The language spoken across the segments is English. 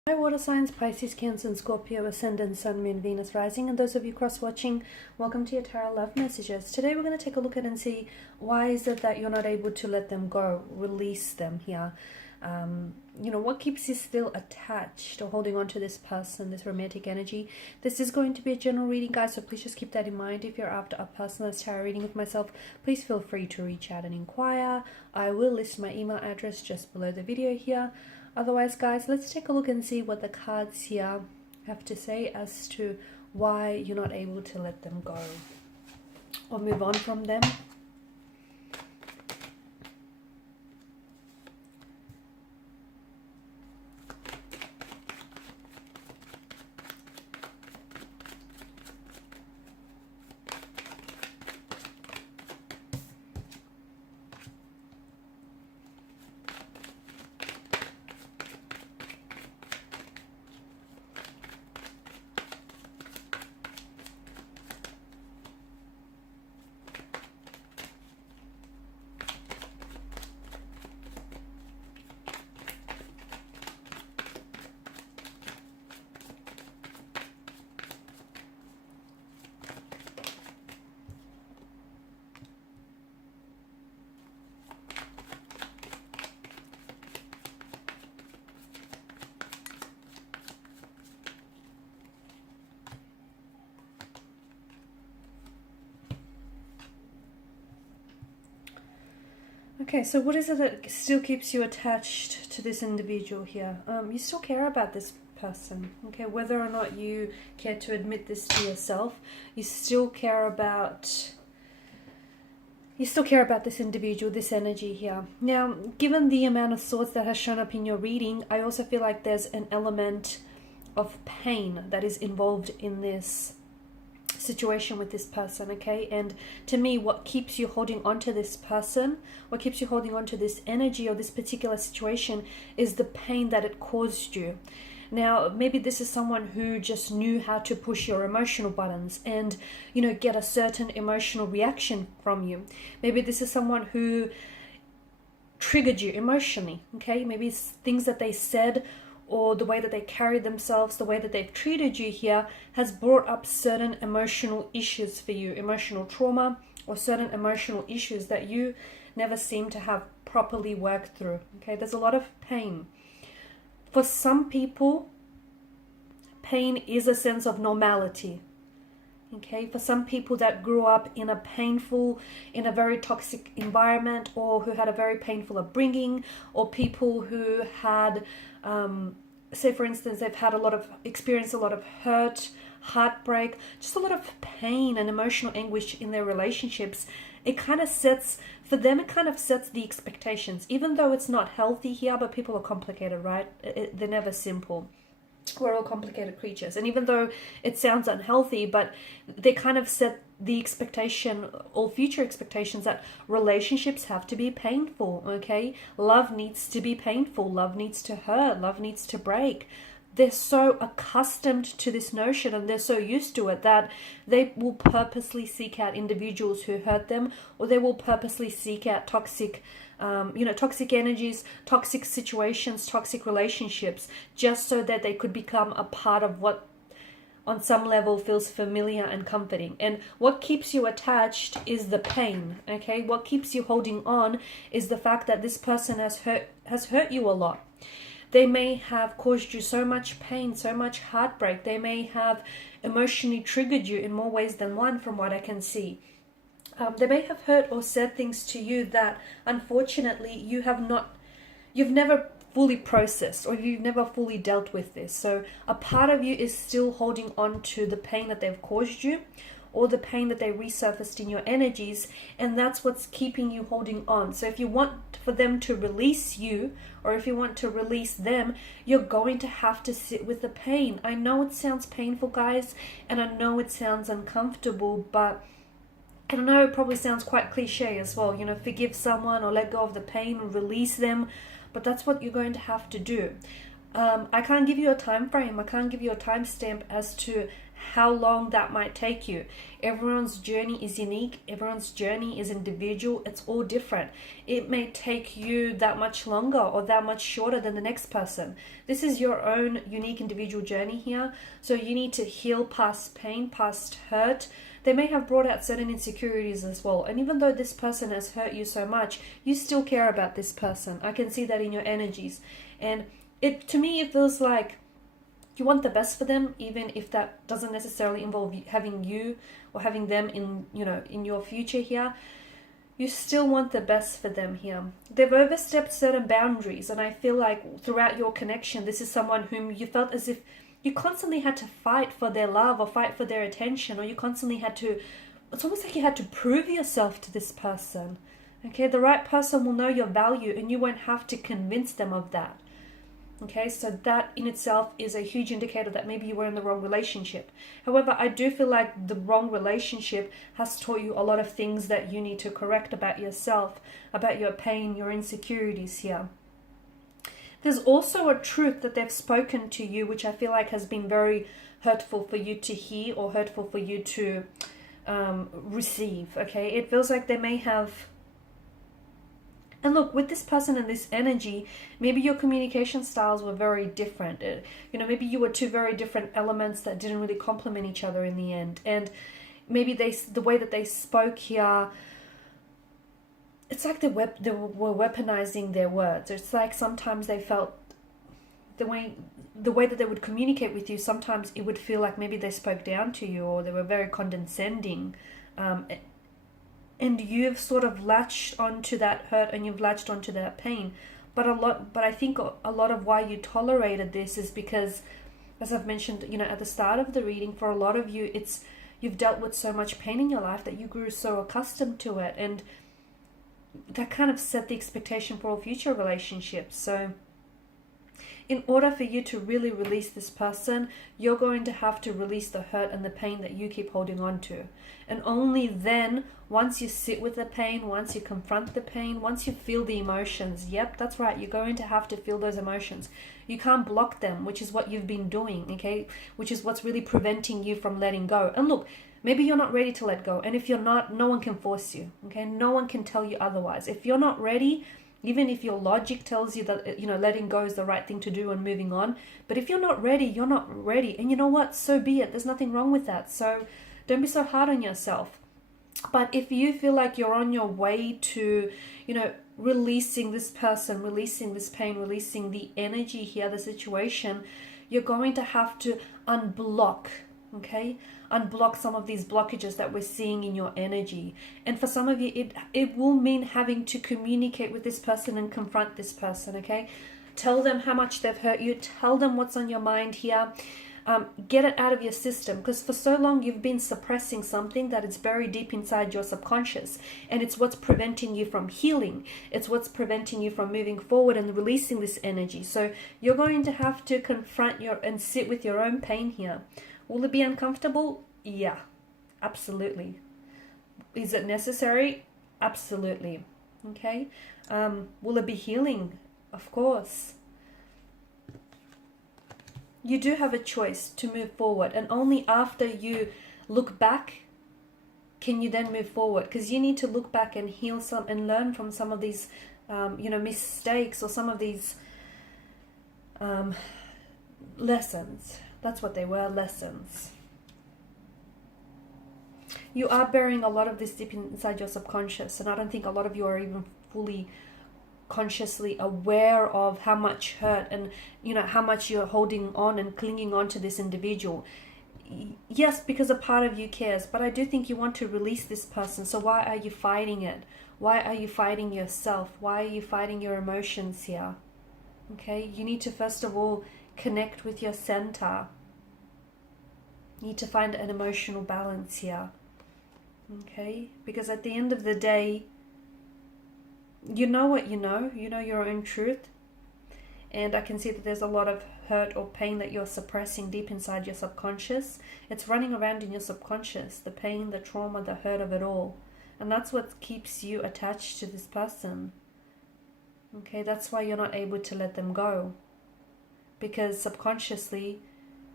Hi water signs, Pisces, Cancer and Scorpio, Ascendant, Sun, Moon, Venus, Rising, and those of you cross-watching, welcome to your Tarot Love Messages. Today we're going to take a look at and see why is it that you're not able to let them go, release them here. What keeps you still attached or holding on to this person, this romantic energy. This is going to be a general reading, guys, so please just keep that in mind. If you're after a personalized tarot reading with myself, please feel free to reach out and inquire. I will list my email address just below the video here. Otherwise, guys, let's take a look and see what the cards here have to say as to why you're not able to let them go or move on from them. Okay, so what is it that still keeps you attached to this individual here? You still care about this person, okay? Whether or not you care to admit this to yourself, you still care about this individual, this energy here. Now, given the amount of swords that has shown up in your reading, I also feel like there's an element of pain that is involved in this situation with this person, okay? And to me, what keeps you holding on to this person, what keeps you holding on to this energy or this particular situation is the pain that it caused you. Now, maybe this is someone who just knew how to push your emotional buttons and, get a certain emotional reaction from you. Maybe this is someone who triggered you emotionally, okay? Maybe it's things that they said or the way that they carried themselves, the way that they've treated you here has brought up certain emotional issues for you, emotional trauma or certain emotional issues that you never seem to have properly worked through, okay? There's a lot of pain. For some people, pain is a sense of normality, okay? For some people that grew up in a very toxic environment or who had a very painful upbringing, or people who had, say for instance, they've had experienced a lot of hurt, heartbreak, just a lot of pain and emotional anguish in their relationships. It kind of sets the expectations, even though it's not healthy here, but people are complicated, right? They're never simple. We're all complicated creatures, and even though it sounds unhealthy, but they kind of set the expectation or future expectations that relationships have to be painful, okay? Love needs to be painful, love needs to hurt, love needs to break. They're so accustomed to this notion and they're so used to it that they will purposely seek out individuals who hurt them, or they will purposely seek out toxic energies, toxic situations, toxic relationships, just so that they could become a part of what on some level feels familiar and comforting. And what keeps you attached is the pain, okay? What keeps you holding on is the fact that this person has hurt you a lot. They may have caused you so much pain, so much heartbreak. They may have emotionally triggered you in more ways than one, from what I can see. They may have hurt or said things to you that unfortunately you've never fully processed, or you've never fully dealt with this. So a part of you is still holding on to the pain that they've caused you, or the pain that they resurfaced in your energies, and that's what's keeping you holding on. So if you want for them to release you, or if you want to release them, you're going to have to sit with the pain. I know it sounds painful, guys, and I know it sounds uncomfortable, but I don't know, it probably sounds quite cliche as well, forgive someone or let go of the pain and release them, but that's what you're going to have to do. I can't give you a time frame, I can't give you a timestamp as to how long that might take you. Everyone's journey is unique. Everyone's journey is individual. It's all different. It may take you that much longer or that much shorter than the next person. This is your own unique individual journey here. So you need to heal past pain, past hurt. They may have brought out certain insecurities as well. And even though this person has hurt you so much, you still care about this person. I can see that in your energies. And to me, it feels like you want the best for them, even if that doesn't necessarily involve having you or having them in, in your future here. You still want the best for them here. They've overstepped certain boundaries, and I feel like throughout your connection, this is someone whom you felt as if you constantly had to fight for their love or fight for their attention, or you constantly had to, it's almost like you had to prove yourself to this person. Okay, the right person will know your value and you won't have to convince them of that. Okay, so that in itself is a huge indicator that maybe you were in the wrong relationship. However, I do feel like the wrong relationship has taught you a lot of things that you need to correct about yourself, about your pain, your insecurities here. There's also a truth that they've spoken to you, which I feel like has been very hurtful for you to hear or hurtful for you to receive. Okay, it feels like they may have. And look, with this person and this energy, maybe your communication styles were very different. Maybe you were two very different elements that didn't really complement each other in the end. And maybe the way that they spoke here, it's like they were weaponizing their words. It's like sometimes they felt the way that they would communicate with you, sometimes it would feel like maybe they spoke down to you or they were very condescending. And you've sort of latched onto that hurt and you've latched onto that pain. But I think a lot of why you tolerated this is because, as I've mentioned, at the start of the reading, for a lot of you, you've dealt with so much pain in your life that you grew so accustomed to it. And that kind of set the expectation for all future relationships. So in order for you to really release this person, you're going to have to release the hurt and the pain that you keep holding on to. And only then, once you sit with the pain, once you confront the pain, once you feel the emotions, yep, that's right, you're going to have to feel those emotions. You can't block them, which is what you've been doing, okay? Which is what's really preventing you from letting go. And look, maybe you're not ready to let go. And if you're not, no one can force you, okay? No one can tell you otherwise. If you're not ready, even if your logic tells you that, letting go is the right thing to do and moving on. But if you're not ready, you're not ready. And you know what? So be it. There's nothing wrong with that. So don't be so hard on yourself. But if you feel like you're on your way to, releasing this person, releasing this pain, releasing the energy here, the situation, you're going to have to unblock, okay? Unblock some of these blockages that we're seeing in your energy. And for some of you, it will mean having to communicate with this person and confront this person, okay? Tell them how much they've hurt you. Tell them what's on your mind here. Get it out of your system, because for so long you've been suppressing something that is buried deep inside your subconscious, and it's what's preventing you from healing. It's what's preventing you from moving forward and releasing this energy. So you're going to have to confront and sit with your own pain here. Will it be uncomfortable? Yeah, absolutely. Is it necessary? Absolutely. Okay. Will it be healing? Of course. You do have a choice to move forward, and only after you look back can you then move forward, because you need to look back and heal some and learn from some of these mistakes or some of these lessons. That's what they were, lessons. You are bearing a lot of this deep inside your subconscious, and I don't think a lot of you are even fully consciously aware of how much hurt and how much you're holding on and clinging on to this individual. Yes, because a part of you cares, but I do think you want to release this person. So why are you fighting it? Why are you fighting yourself? Why are you fighting your emotions here? Okay, you need to first of all connect with your center. You need to find an emotional balance here. Okay, because at the end of the day, you know what you know your own truth. And I can see that there's a lot of hurt or pain that you're suppressing deep inside your subconscious. It's running around in your subconscious, the pain, the trauma, the hurt of it all. And that's what keeps you attached to this person. Okay, that's why you're not able to let them go. Because subconsciously,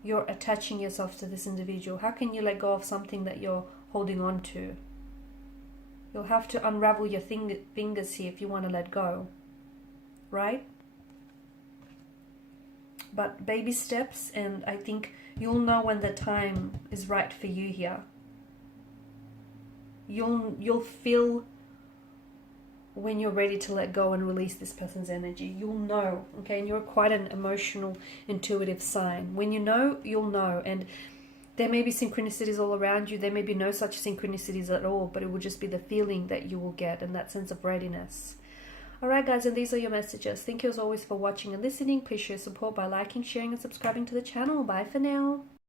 you're attaching yourself to this individual? How can you let go of something that you're holding on to? You'll have to unravel your fingers here if you want to let go, right? But baby steps, and I think you'll know when the time is right for you here. You'll feel when you're ready to let go and release this person's energy. You'll know, okay? And you're quite an emotional, intuitive sign. When you know, you'll know. And there may be synchronicities all around you. There may be no such synchronicities at all, but it will just be the feeling that you will get and that sense of readiness. Alright guys, and these are your messages. Thank you as always for watching and listening. Please show your support by liking, sharing and subscribing to the channel. Bye for now.